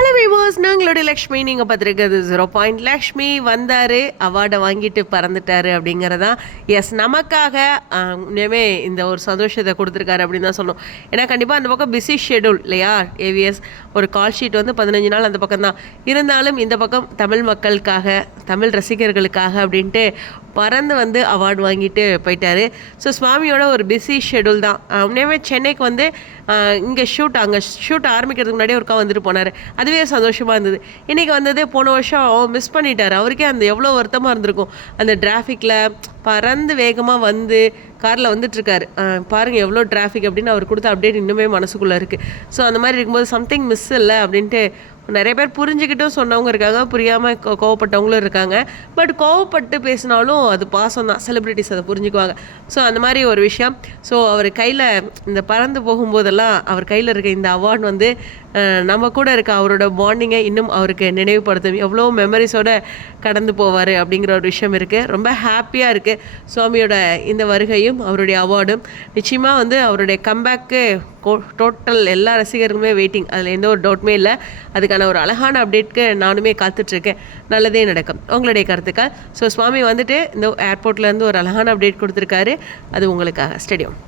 Hello viewers, நாங்களுடைய Lakshmi. நீங்கள் பார்த்துருக்கிறது 0 லக்ஷ்மி வந்தார், அவார்டை வாங்கிட்டு பறந்துட்டார் அப்படிங்கிறதான். எஸ், நமக்காக உண்மையுமே இந்த ஒரு சந்தோஷத்தை கொடுத்துருக்காரு அப்படின்னு தான் சொல்லணும். ஏன்னா கண்டிப்பாக அந்த பக்கம் பிஸி ஷெடியூல் இல்லையா ஏவிஎஸ். ஒரு கால் ஷீட் வந்து 15 நாள் அந்த பக்கம் தான் இருந்தாலும் இந்த பக்கம் தமிழ் மக்களுக்காக, தமிழ் ரசிகர்களுக்காக அப்படின்ட்டு பறந்து வந்து அவார்டு வாங்கிட்டு போயிட்டார். ஸோ சுவாமியோட ஒரு பிஸி ஷெடியூல் தான். உண்மையுமே சென்னைக்கு வந்து இங்கே அங்கே ஷூட் ஆரம்பிக்கிறதுக்கு முன்னாடியே ஒருக்கா வந்துட்டு போனார். அதுவே சந்தோஷமாக இருந்தது. இன்றைக்கி வந்ததே போன வருஷம் மிஸ் பண்ணிட்டார். அவருக்கே அந்த எவ்வளோ வருத்தமாக இருந்திருக்கும். அந்த டிராஃபிக்கில் பறந்து வேகமாக வந்து காரில் வந்துட்டுருக்காரு. பாருங்கள் எவ்வளோ டிராஃபிக் அப்படின்னு அவர் கொடுத்த அப்டேட் இன்னுமே மனசுக்குள்ளே இருக்குது. ஸோ அந்த மாதிரி இருக்கும்போது சம்திங் மிஸ் இல்லை அப்படின்ட்டு நிறைய பேர் புரிஞ்சுக்கிட்டும் சொன்னவங்க இருக்காங்க, புரியாமல் கோவப்பட்டவங்களும் இருக்காங்க. பட் கோவப்பட்டு பேசினாலும் அது பாசம் தான், செலிப்ரிட்டிஸ் அதை புரிஞ்சுக்குவாங்க. ஸோ அந்த மாதிரி ஒரு விஷயம். ஸோ அவர் கையில் இந்த பறந்து போகும்போதெல்லாம் அவர் கையில் இருக்க இந்த அவார்டு வந்து நம்ம கூட இருக்க அவரோட பாண்டிங்கை இன்னும் அவருக்கு நினைவுபடுத்தும். எவ்வளோ மெமரிஸோடு கடந்து போவார் அப்படிங்கிற ஒரு விஷயம் இருக்குது. ரொம்ப ஹாப்பியாக இருக்குது சுவாமியோட இந்த வருகையும் அவருடைய அவார்டும். நிச்சயமாக வந்து அவருடைய கம்பேக்கு டோட்டல் எல்லா ரசிகர்களுமே வெயிட்டிங், அதில் எந்த ஒரு டவுட்டுமே இல்லை. அதுக்கான ஒரு அழகான அப்டேட்க்கு நானுமே காத்துட்ருக்கேன். நல்லதே நடக்கும். உங்களுடைய கருத்துக்கள். ஸோ சுவாமி வந்துட்டு இந்த ஏர்போர்ட்லேருந்து ஒரு அழகான அப்டேட் கொடுத்துருக்காரு. அது உங்களுக்காக. ஸ்டேடியம்.